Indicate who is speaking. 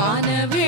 Speaker 1: gonna